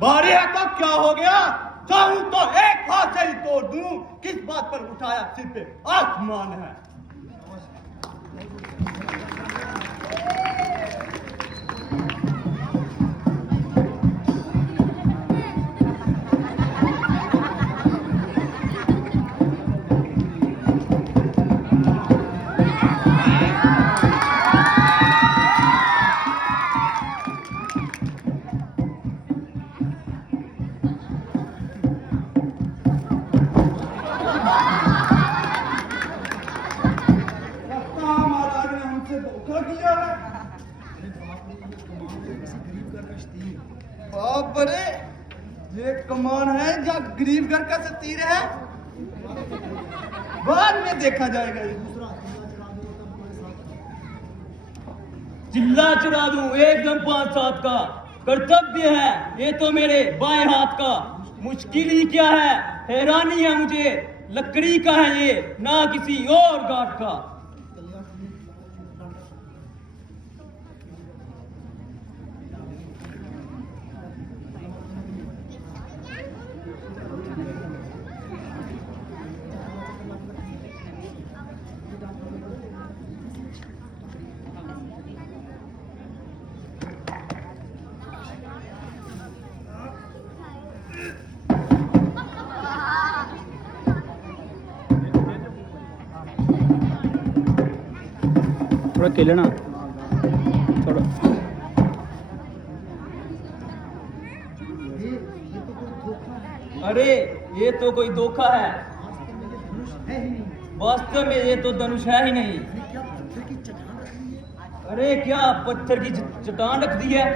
बारी है तो क्या हो गया? चाहूं तो एक हाथ से ही तोड़ दूं। किस बात पर उठाया सिर पे आसमान है? बाप बड़े, ये कमान है या गरीब घर का सतीर है? बाद में देखा जाएगा। ये चिल्ला चुरा दूं एकदम 5-7 का कर्तव्य है ये तो मेरे बाएं हाथ का। मुश्किल ही क्या है, हैरानी है मुझे, लकड़ी का है ये ना किसी और गाठ का। थोड़ा खेलना थोड़ा। अरे ये तो कोई धोखा है, वास्तव में ये तो धनुष है ही नहीं। अरे क्या पत्थर की चट्टान रख दी है?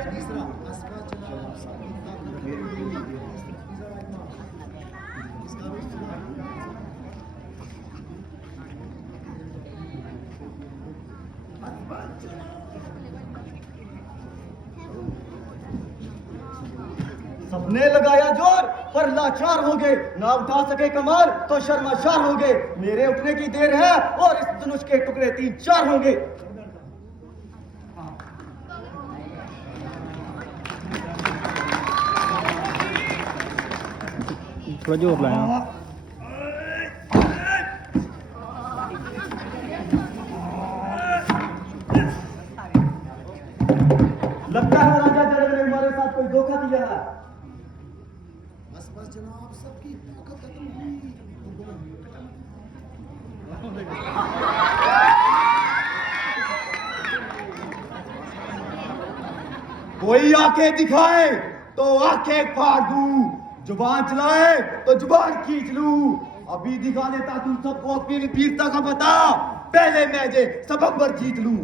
सबने लगाया जोर पर लाचार हो गए, ना उठा सके कमाल तो शर्माशार हो गए। मेरे उठने की देर है और इस धनुष के टुकड़े 3-4 होंगे। थोड़ा जोर लाया। लगता है राजा जनक ने हमारे साथ कोई धोखा किया है। बस जनाब, सबकी ताकत खत्म हुई। कोई आंखें दिखाए तो आंखें फाड़ दूं, जुबान चलाए तो जुबान खींच लूं। अभी दिखा देता तुम सबको अपनी वीरता का पता, पहले मैं जे सबक पर जीत लूं।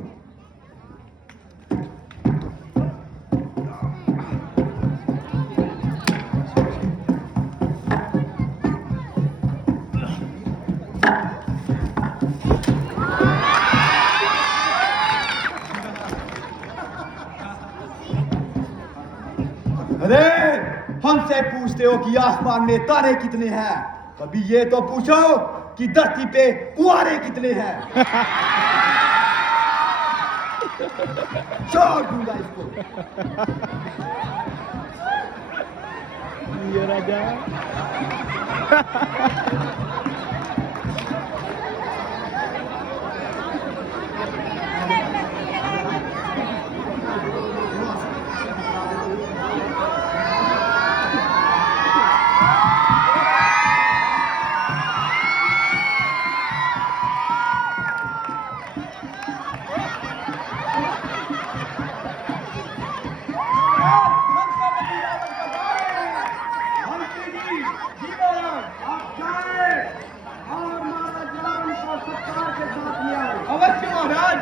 अरे हमसे पूछते हो कि आसमान में तारे कितने हैं, कभी ये तो पूछो कि धरती पे कुआरे कितने हैं। छोड़ दूंगा इसको। ये राजा अवश्य महाराज।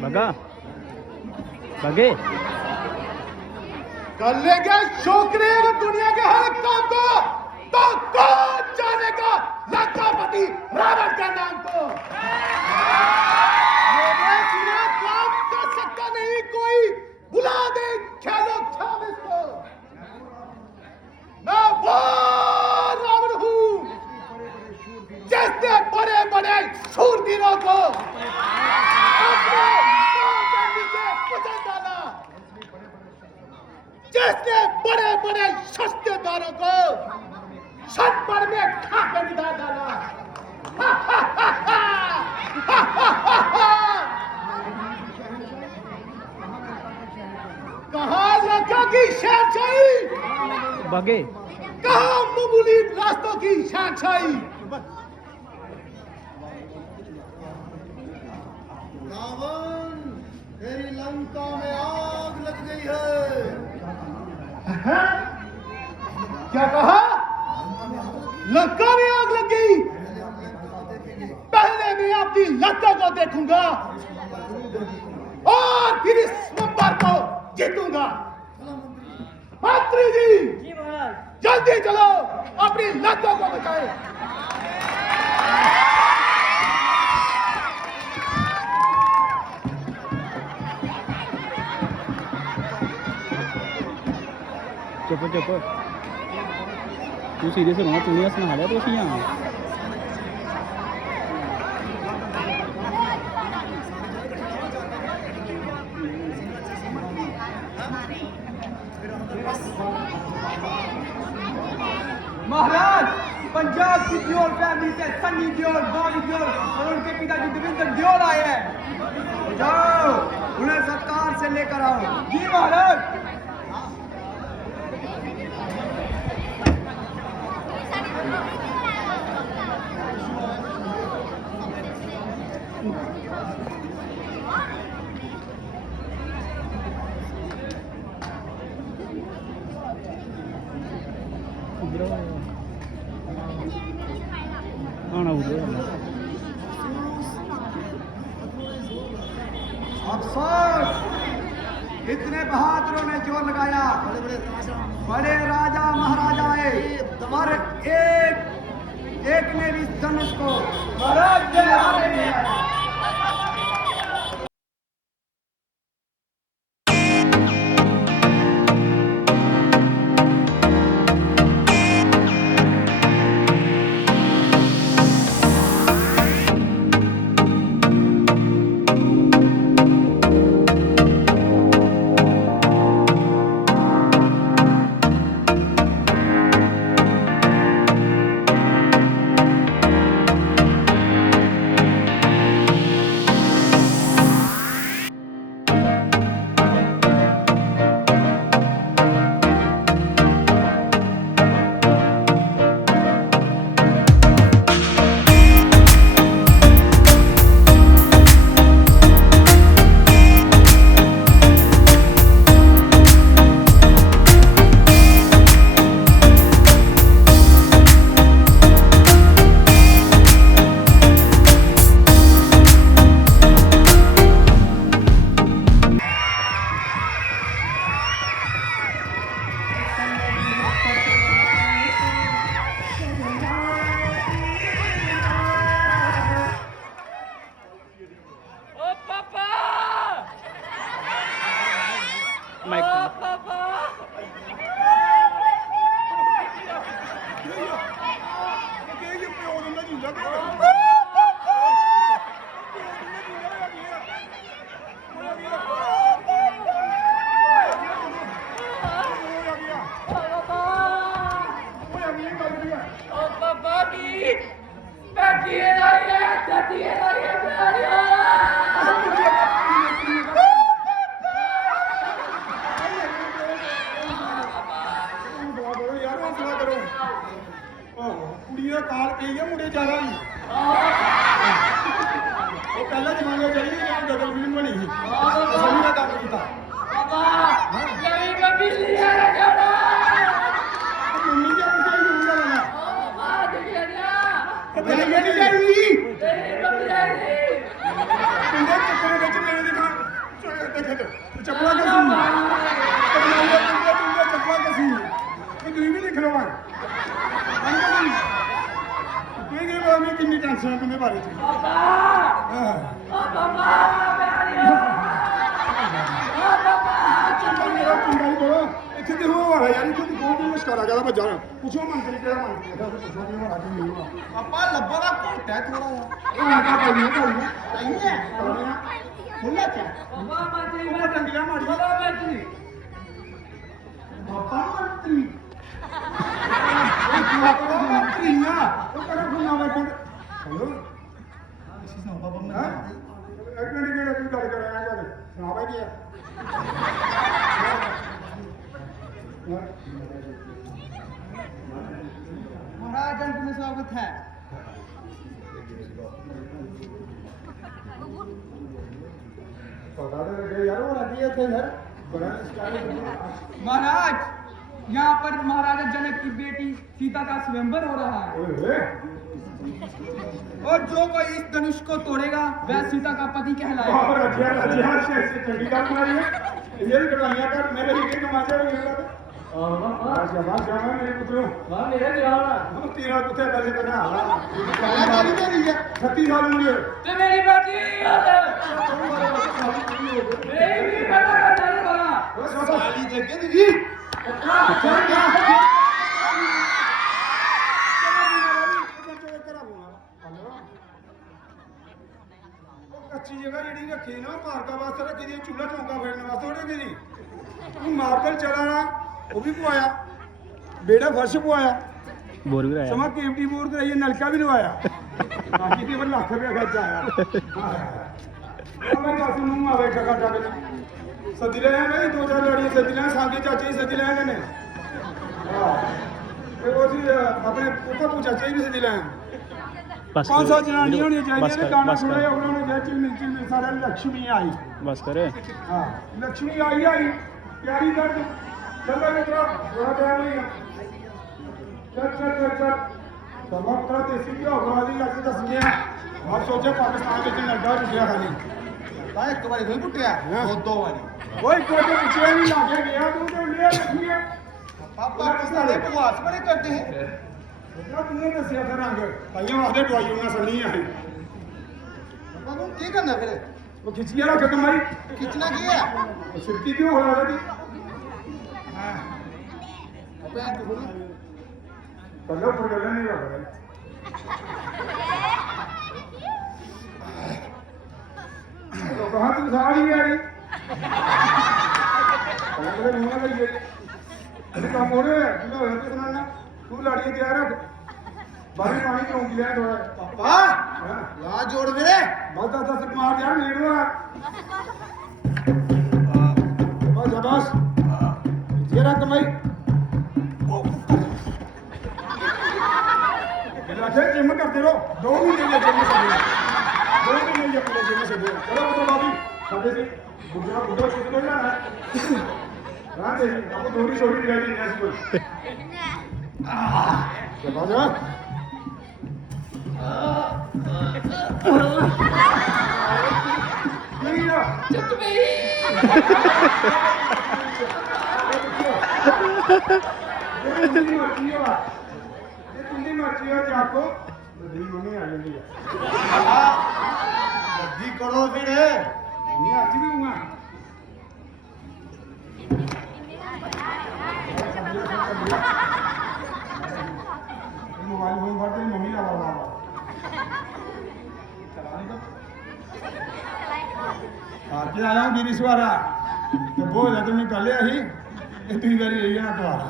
भगा भगे कर लेंगे छोकरे दुनिया के हर काम को, तो कौन जानेगा लंकापति रावण का नाम को। दानों को अपने पांव के नीचे कुचल डाला, जिसने बड़े बड़े सस्ते दानों को छत पर में खा के निकाल डाला। कहाँ लड़का की शहंशाही, भागे कहाँ मामूली रास्तों की शहंशाही। रावण, तेरी लंका में आग लग गई है। क्या कहा? लंका में आग लग गई? पहले मैं आपकी लंका को देखूंगा और फिर इस मुंबर को जीतूंगा। मंत्री जी, जी महाराज। जल्दी चलो, अपनी लंका को बचाए। चुप चुप तू सीरियस होना, तू नहीं हंसना हालिया तो यहाँ महाराज, पंजाब की दियोल फैमिली से सन्नी दियोल, बॉबी दियोल और उनके पिताजी देवेंद्र दियोल आए हैं। जाओ, उन्हें सत्कार से लेकर आओ। जी महाराज। आना उधर अफसोस, इतने बहादुरों ने जोर लगाया, बड़े राजा महाराजा आए, पर एक ने भी धनुष को महाराज जय हारे नहीं आया। ਕੁੜੀਆਂ ਕਾਲ ਪਈ ਆ ਮੁੰਡੇ ਜ਼ਿਆਦਾ ਨਹੀਂ ਉਹ ਪਹਿਲਾਂ ਜਮਾਨੇ ਚੜੀ ਗਈ ਜਦੋਂ ਗਦਰ ਫਿਲਮ ਬਣੀ ਸੀ ਸਭੀ ਦਾ ਕੰਮ ਕੀਤਾ नहीं मैं बिल्ली है रखना ਮੰਮੀ ਜੀ ਆਪਣੀ ਸਹੀ ਹੋਊਗਾ ਨਾ ਪਤਾ ਨਹੀਂ ਕਿਹੜੀ ਜਾਈ ਤੁੰਦੇ ਚੱਕਰ ਵਿੱਚ ਮੇਰੇ ਦੇ ਨਾਲ ਦੇਖੇ ਤੇ ਚੱਪਲਾਂ ਕਸੀ ਤੁੰਦੇ ਚੱਪਲਾਂ ਕਸੀ ਇਹ ਤੁਸੀਂ ਵੀ ਲਿਖ ਲਵਾਂ ਕੋਈ ਨਹੀਂ ਮੈਂ ਕਿੰਨੀ ਟੈਨਸ਼ਨ ਹੈ ਤੁੰਦੇ ਬਾਰੇ ਚ ਮੇਰਾ ਚੰਗਾ ਹੀ ਬੋਲੋ ਇੱਥੇ ਤੇ ਹੋ ਵਾਲਾ ਯਾਰ ਇੱਥੇ ਕੋਈ ਮੁਸ਼ਕਲ ਆ ਗਿਆ ਭੱਜਾ ਪੁੱਛੋ ਮੰਤਰੀ ਕਿਹੜਾ ਮੰਤਰੀ ਪੁੱਛੋ ਨਹੀਂ ਹੋਣਾ ਕਿ ਨਹੀਂ ਹੋਣਾ ਆਪਾਂ ਲੱਭਾ ਦਾ घट है थोड़ा चाहिए खुला क्या बाबा मंत्री वो टंगिया मारी बाबा मंत्री बाबा मंत्री बाबा मंत्री ना वो करा खुला मैं हेलो इसी से बाबा मंत्री एक मिनट के लिए गल करांगा गल सुना भाई जी महाराज जनक में स्वागत है पता तो लगे यार वो रखी है थे यार बड़ा स्टाइल महाराज यहाँ पर महाराजा जनक की बेटी सीता का स्वयंवर हो रहा है ओए और जो कोई इस धनुष को तोड़ेगा वह सीता का पति कहलाएगा और अच्छा से चंडी का मारी है ये करवाइया कर मेरे लिए कमाचे हो गया आज जवान जवान मेरे पुत्रो वाह मेरे गिरावड़ा हम तेरा कुत्ते पहले करना हाला पहले वाली मेरी है 36 साल उम्र ते मेरी बेटी याद है मेरी बेटा का नहीं बना साली देख के दीदी अच्छी जगह रेडी रखी ना पार्का वास्ते रखी दी चूल्हा चौंका फेरने वास्ते रखी दी तू मार्बल चलाना वो भी पवाया बेड़ा फर्श पवाया बोर भी रहा समा केवटी बोर कराइए नलका भी लवाया बाकी के पर लाख रुपया खर्च आया मैं काफी मुंह आवे टका टक सदी ले नहीं 2000 लड़ियां सदी ले सांगे चाचे सदी ले ने हां वो जी अपने ऊपर पूछा चाचे भी सदी ले बस 500 जनानियां होनी बस चाहिए कर, गाना बस सुना कर। उन्होंने जय चिल सारा लक्ष्मी आई बस करे हाँ लक्ष्मी आई प्यारी दर्द चलो मित्रों थोड़ा टाइम नहीं है चल समाप्त देसी की अपराधी जाके दस गया और सोचे पाकिस्तान के लड्डा टूटिया खाली भाई एक बार नहीं कुटिया दो बारी कोई कोटे पीछे नहीं लागे गया तू तो ले रखिए पापा पाकिस्तान उपवास बड़े करते हैं ना तूने दसिया था रंग ताइयों वादे दवाई उन्हें सनी आई पापा की करना फिर वो खिचिया रख कमाई कितना किया सिरकी क्यों हो रहा है पैंट खोल कल्लो पर गले नहीं रख रहे तो कहाँ तू साड़ी आ रही कल्लो मुंह में लगी अरे काम हो रहे हैं तू तो होते सुनाना तू लाड़ियाँ तैयार रख बाहर पानी पहुँच लिया थोड़ा पापा ला जोड़ मेरे बहुत ज्यादा से मार यार लेट हो रहा बस बस ये रहा कमाई रखे जिम करते रहो 2 महीने ये जिम से 2 महीने ये पूरे जिम से चलो तो बाबी साथे से बुढ़ा बुढ़ा छुट लो ना हां दे आपको थोड़ी छोटी दिखाई दी नेस पर चलो जा चुप गई तुमने मर्जी हो जाको बड़ी मम्मी आ जाएगी जल्दी करो फिर नहीं आज भी हूँ मोबाइल फोन भर तेरी मम्मी लगा हुआ आके आया हूँ गिरी सवारा तो बोल है तुमने कल आई इतनी बारी रही है ना तुम्हारा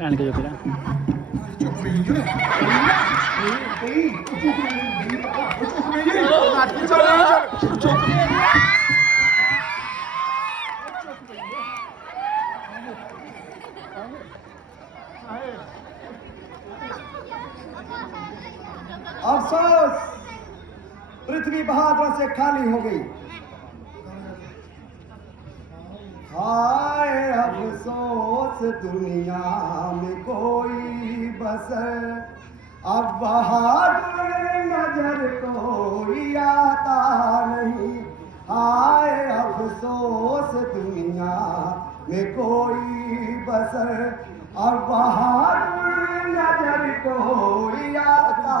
एंड के जो फिर चुप रही जो अफसोस पृथ्वी बहादुर से खाली हो गई हाय अफसोस दुनिया में कोई बसर अब बहादुर नजर कोई आता नहीं हाय अफसोस दुनिया में कोई बसर अब बहादुर नजर कोई आता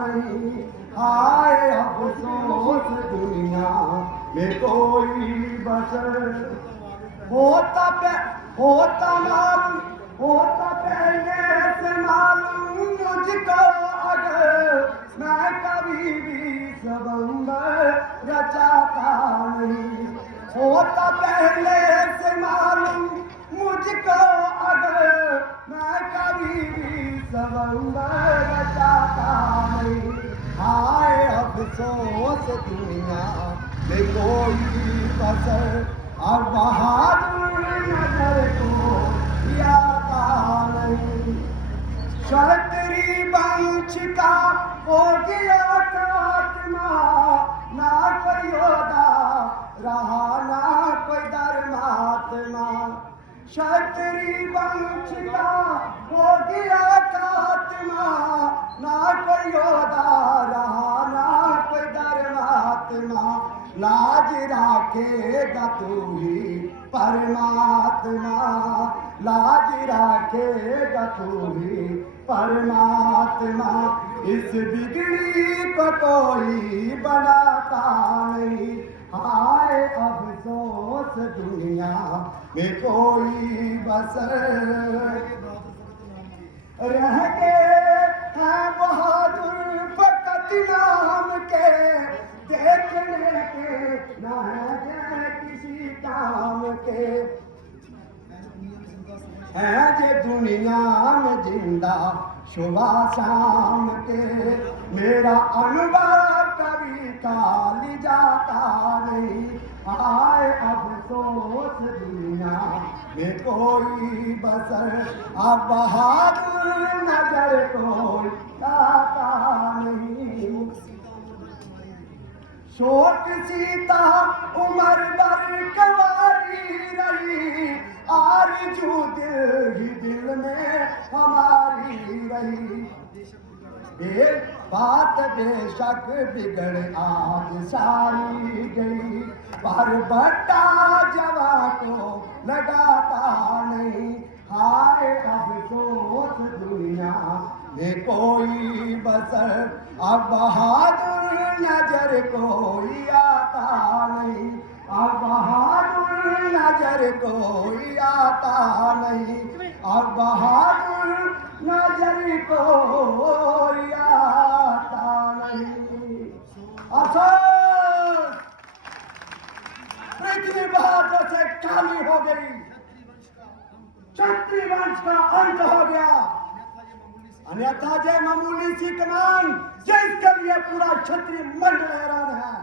नहीं हाय अफसोस दुनिया में कोई बसर होता मालूम होता पहले से कभी भी स्वयंवर रचाता नहीं। हाय अफसोस दुनिया में कोई बसर अब बहादुर नजर को आता नहीं। क्षत्रिय वंश का हो गया खात्मा, ना कोई योद्धा रहा ना कोई धर्मात्मा। क्षत्रिय वंश का हो गया खात्मा, ना कोई योद्धा रहा ना कोई धर्मात्मा। लाज राखेगा तू ही परमात्मा, लाज राखेगा तू ही परमात्मा। इस बिगड़ी को कोई बनाता नहीं। हाय अफसोस दुनिया में कोई बसर रह गए हैं बहादुर फकत नाम के, देखने के न है किसी काम के। है जे दुनिया में जिंदा सुबह शाम के, मेरा अनुभव कभी खाली जाता नहीं। आए अफसोस दुनिया में कोई बसर अब बहादुर नजर कोई आता नहीं। शोक सीता उमर भर कवारी रही, आरज़ू दिल ही दिल में हमारी रही। एक बात बेशक बिगड़ आज सारी गई, पर बट्टा जवा को लगाता नहीं। हाय अफसोस दुनिया में कोई बसर अब बहादुर नजर कोई आता नहीं। अब बहादुर नजर कोई आता नहीं। अब बहादुर नजर कोई आता नहीं। अफसोस पृथ्वी बहादुर से खाली हो गई, क्षत्रिय वंश का अंत हो गया। अन्यथा जय मामूली सी कमान जिसके लिए पूरा क्षत्रिय मंडल हैरान है।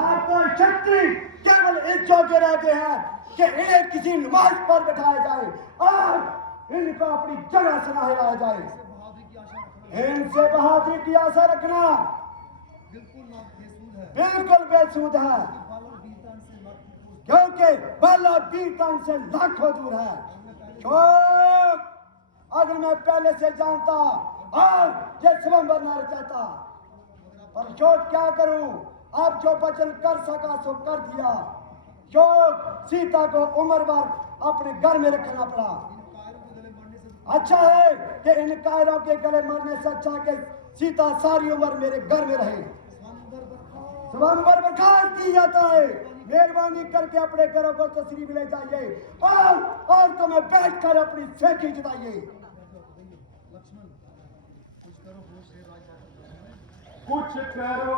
आपको क्षत्रिय केवल इस जोगे रह गए हैं कि इन्हें किसी नमाज पर बैठाया जाए और इनको अपनी जगह से ना हिलाया जाए। इनसे बहादुरी की आशा रखना बिल्कुल बेसूद है, क्योंकि बल और वीरता से लाखों दूर है। शोक अगर मैं पहले से जानता और ये स्वयंवर न रचाता, पर शोक क्या करूं, अब जो वचन कर सका सो कर दिया। शोक सीता को उम्र भर अपने घर में रखना पड़ा। अच्छा है कि इन कायरों के गले मरने से अच्छा कि सीता सारी उम्र मेरे घर में रहे। स्वयंवर बर्खास्त की जाता है। मेहरबानी करके अपने घरों को तशरीफ ले जाइए और तुम्हें बैठ कर अपनी सेठी जताइए। कुछ करो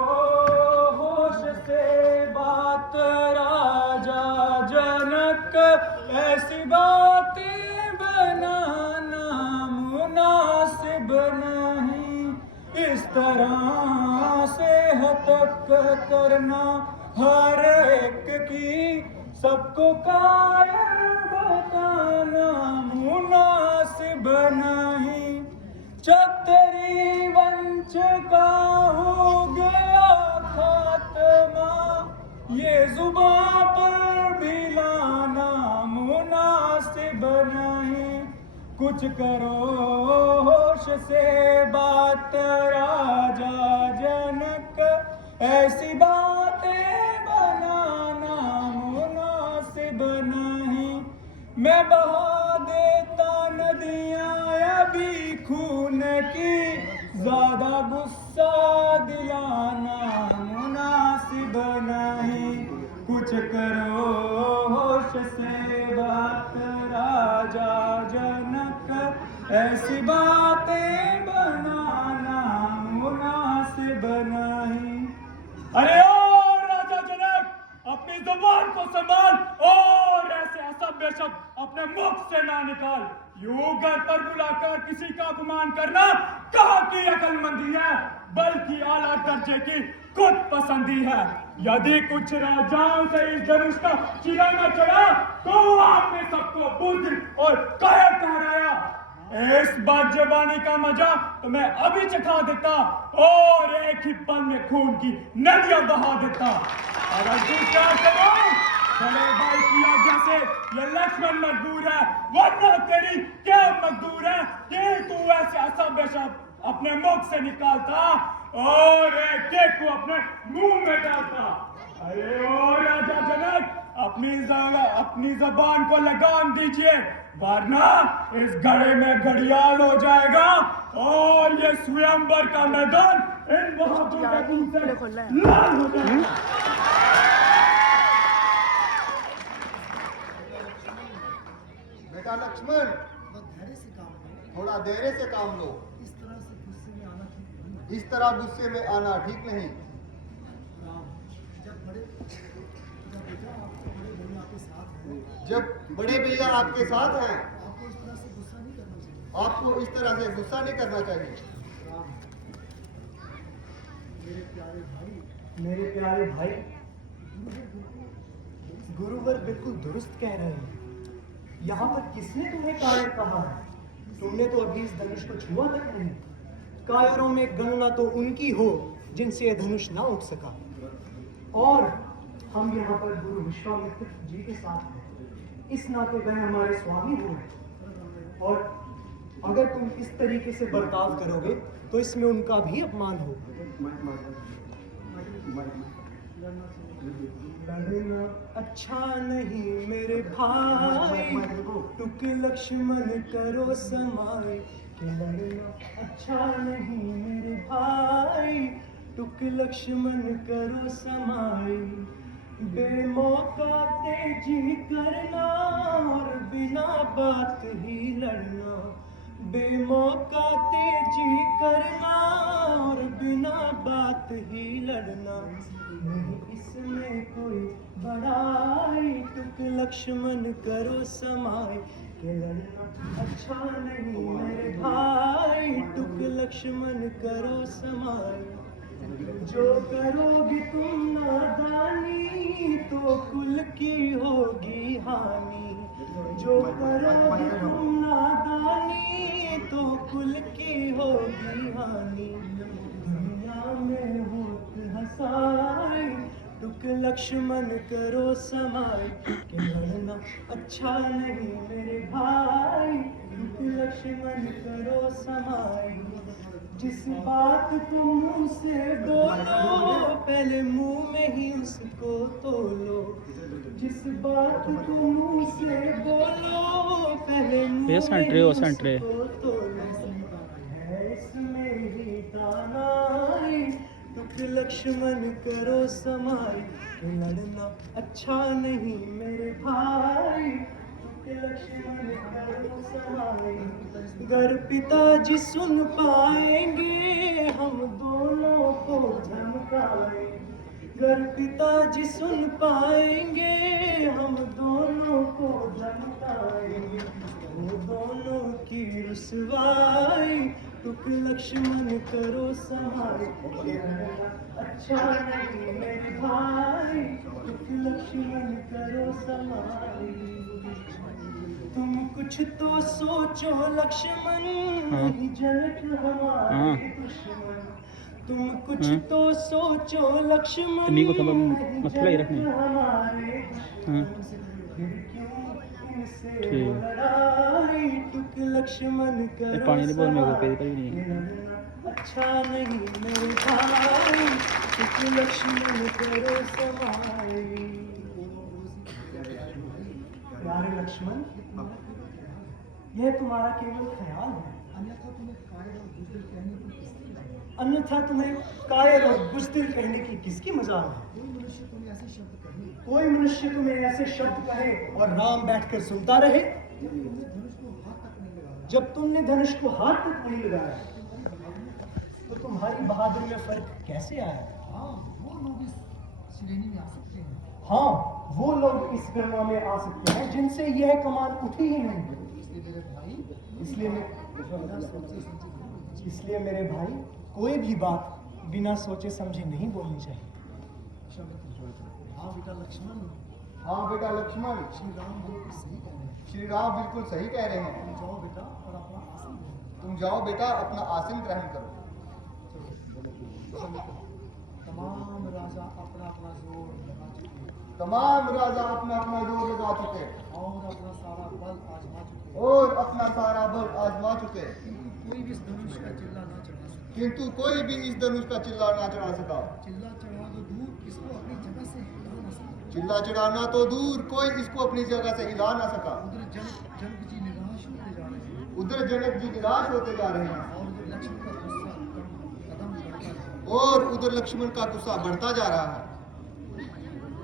होश से बात राजा जनक, ऐसी बातें बनाना मुनासिब नहीं। इस तरह से हतक करना हर एक की सबको कायर बताना मुनासिब नहीं। क्षत्रिय वंश का हो गया खात्मा, ये जुबां पर भी लाना मुनासिब नहीं। कुछ करो होश से बात राजा जनक, ऐसी बातें बनाना मुनासिब नहीं। मैं बहा देता नदियां अभी खून की, ज्यादा गुस्सा दिलाना मुनासिब नहीं। कुछ करो होश से बात राजा जनक, ऐसी बातें बनाना मुनासिब नहीं। अरे ओ राजा जनक, अपनी जुबान को संभाल और ऐसे असभ्य शब्द अपने मुख से ना निकाल। यूं घर पर बुलाकर किसी का अपमान करना कहाँ की अकलमंदी है, बल्कि आला दर्जे की खुद पसंदी है। यदि कुछ राजाओं से इस धनुष का चिरा न चढ़ा तो आपने सबको बुद्ध और कायर ठहराया। इस बादजबानी का मजा तो मैं अभी चखा देता और एक ही पल में खून की नदियां बहा देता। और अर्जुन क्या करूं? बड़े भाई की आज्ञा से ये लक्ष्मण मजबूर है, वरना तेरी क्या मजबूर है कि तू ऐसे असभ्य शब्द अपने मुख से निकालता और एक एक को अपने मुंह में डालता। अरे ओ राजा जनक, अपनी जबान को लगाम दीजिए, वरना इस घड़े में घड़ियाल हो जाएगा और ये स्वयंवर का मैदान इन बहादुर के खून से लाल हो जाएगा। बेटा लक्ष्मण, थोड़ा धैर्य से काम लो। इस तरह गुस्से में आना ठीक नहीं। जब बड़े भैया आपके साथ हैं, आपको इस तरह से गुस्सा नहीं करना चाहिए। मेरे प्यारे भाई, गुरुवर बिल्कुल दुरुस्त कह रहे हैं। यहाँ पर किसने तुम्हें कायर कहा है? तुमने तो अभी इस धनुष को छुआ तक नहीं। कायरों में गणना तो उनकी हो जिनसे यह धनुष ना उठ सका। और हम यहाँ पर गुरु विश्वामित्र जी के साथ हैं, इस नाते वह हमारे स्वामी हुए। और अगर तुम इस तरीके से बर्ताव करोगे तो इसमें उनका भी अपमान होगा। लड़ना अच्छा नहीं मेरे भाई, टुक लक्ष्मण करो समाए। कि लड़ना अच्छा नहीं मेरे भाई, टुक लक्ष्मण करो समाए। बेमौका तेजी करना और बिना बात ही लड़ना। बेमौका तेजी करना और बिना बात ही लड़ना। नहीं इसमें कोई बड़ाई, टुक लक्ष्मण करो समाए। कि लड़ना अच्छा नहीं मेरे भाई, टुक लक्ष्मण करो समाए। जो करोगे तुम नादानी तो कुल की होगी हानि। जो करोगे तुम नादानी तो कुल की होगी हानि। दुनिया में होत हंसाई, टुक लक्ष्मण करो समाए। कि लड़ना अच्छा नहीं मेरे भाई, टुक लक्ष्मण करो समाए। जिस बात को मुंह से बोलो पहले मुंह में ही उसको तोलो। जिस बात को मुंह से बोलो पहले मुंह में ही उसको तोलो। है इसमें ही दानाई, टुक लक्ष्मण करो समाए। कि लड़ना अच्छा नहीं मेरे भाई, लक्ष्मण करो समाए। घर पिताजी सुन पाएंगे हम दोनों को धमकाए। घर पिताजी सुन पाएंगे हम दोनों को धमकाएंगे। वो दोनों की रुसवाई, टुक लक्ष्मण करो समाए। अच्छा नहीं मेरे भाई, टुक लक्ष्मण करो समाए। तुम कुछ तो सोचो लक्ष्मण, नहीं जनक हमारे दुश्मन। तुम कुछ तो सोचो लक्ष्मण, नहीं जनक हमारे दुश्मन। फिर क्यों इनसे लड़ाई, टुक लक्ष्मण करो समाए। अच्छा नहीं मेरे भाई, टुक लक्ष्मण करो समाए। प्यारे लक्ष्मण, यह तुम्हारा केवल ख्याल है, अन्यथा तुम्हें कायर और बुज़दिल कहने की किसकी मजाल है? कोई मनुष्य तुम्हें ऐसे शब्द कहे और राम बैठकर सुनता रहे? जब तुमने धनुष को हाथ तक नहीं लगाया तो तुम्हारी बहादुरी में फर्क कैसे आया? हाँ, वो लोग इस गणना में आ सकते हैं जिनसे यह कमान उठी ही नहीं। इसलिए मेरे भाई कोई भी बात बिना सोचे समझे नहीं बोलनी चाहिए। हाँ बेटा लक्ष्मण, श्री राम बिल्कुल सही कह रहे हैं। तुम जाओ बेटा अपना आसन ग्रहण करो। तमाम राजा अपना अपना जोर लगा चुके हैं तमाम राजा अपना अपना जोर लगा चुके और अपना सारा बल आजमा चुके हैं, और अपना सारा बल आजमा चुके, कोई भी इस धनुष का चिल्ला ना चढ़ा सका। किंतु कोई भी इस धनुष का चिल्ला ना चढ़ा सका। चिल्ला चढ़ा तो दूर, इसको अपनी जगह से हिला ना सका। चिल्ला चढ़ाना तो दूर, कोई इसको अपनी जगह से हिला ना सका। जनक जी निराश होते जा रहे हैं उधर जनक जी निराश होते जा रहे हैं और उधर लक्ष्मण का गुस्सा बढ़ता जा रहा है। और उधर लक्ष्मण का गुस्सा बढ़ता जा रहा है।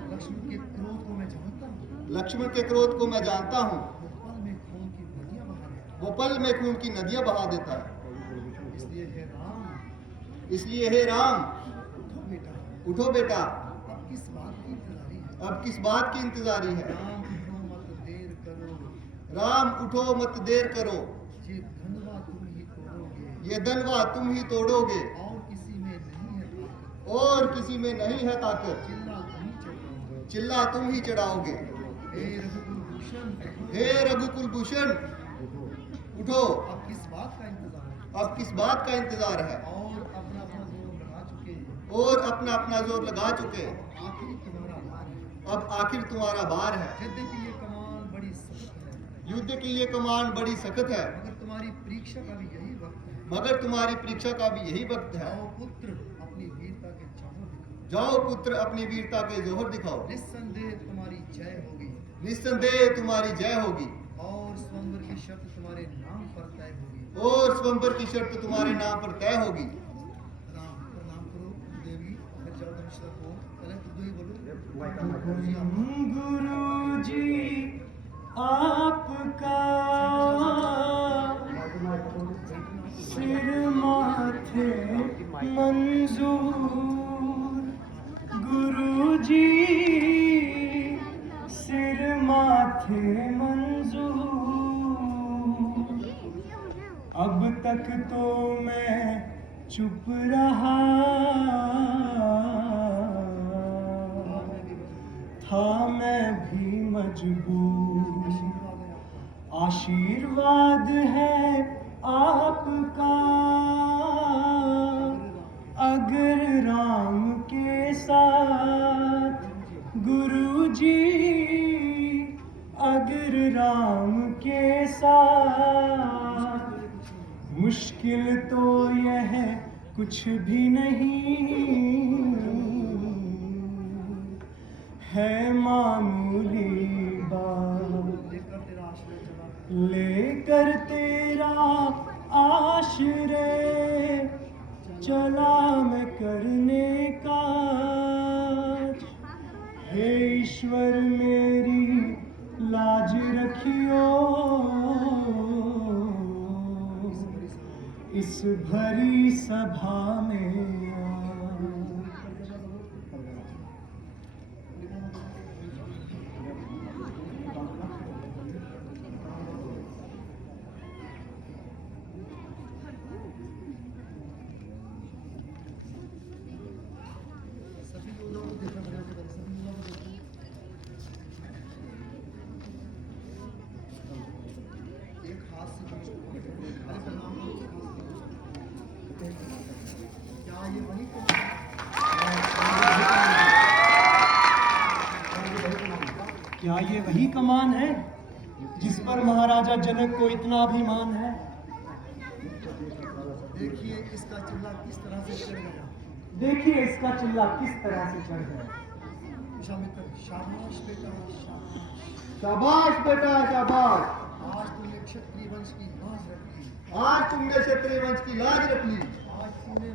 लक्ष्मण के क्रोध को मैं जानता हूँ, लक्ष्मण के क्रोध को मैं जानता हूँ। वो पल में खून की नदियां बहा देता है। इसलिए हे राम, उठो बेटा, अब किस बात की इंतजारी है? अब किस बात की इंतजारी है? राम उठो मत देर करो, राम उठो मत देर करो, ये धनवा तुम ही तोड़ोगे ये धनवा तुम ही तोड़ोगे, और किसी में नहीं है ताकत। और किसी में नहीं है ताकत। चिल्ला तुम ही चढ़ाओगे। चिल्ला तुम ही चढ़ाओगे। हे रघुकुल भूषण, हे रघुकुल भूषण, उठो। अब किस बात का इंतजार है? अब किस बात का इंतजार है? और अपना अपना जोर लगा चुके हैं, और अपना अपना जोर लगा चुके, आखिर तुम्हारा बार है। अब आखिर तुम्हारा बार है। युद्ध की ये कमान बड़ी सख्त है, युद्ध की ये कमान बड़ी सख्त है, मगर तुम्हारी परीक्षा का भी यही वक्त है। मगर तुम्हारी परीक्षा का भी यही वक्त है। जाओ पुत्र अपनी वीरता के जौहर दिखाओ, जाओ पुत्र अपनी वीरता के जोहर दिखाओ, निस्संदेह तुम्हारी जय होगी निस्संदेह तुम्हारी जय होगी, और स्वयंवर की शर्त तुम्हारे नाम पर तय होगी। और स्वयंवर की शर्त तुम्हारे नाम पर तय होगी। राम प्रणाम करो देवी, फिर जाओ धनुष रखो। पहले तो दो ही बोलो। गुरु जी आपका सिर माथे मंजूर, गुरु जी सिर माथे मंजूर। अब तक तो मैं चुप रहा था, मैं भी मजबूर। आशीर्वाद है आपका अगर राम के साथ, गुरु जी अगर राम के साथ। मुश्किल तो यह कुछ भी नहीं है, मामूली बात लेकर तेरा आश्रय चला मैं करने का। हे ईश्वर मेरी लाज रखियो, इस भरी सभा में एक हाथ से क्या ये वही क्या ये वही कमान है जिस पर महाराजा जनक को इतना अभिमान है? देखिए इसका चिल्ला किस तरह से चढ़ गया, देखिए इसका चिल्ला किस तरह से चढ़ गया। विश्वामित्र, शाबाश बेटा शाबाश, शाबाश बेटा शाबाश, आज तुमने क्षत्रिय वंश की लाज रख ली, आज तुमने क्षत्रिय वंश की लाज रख ली, आज तुमने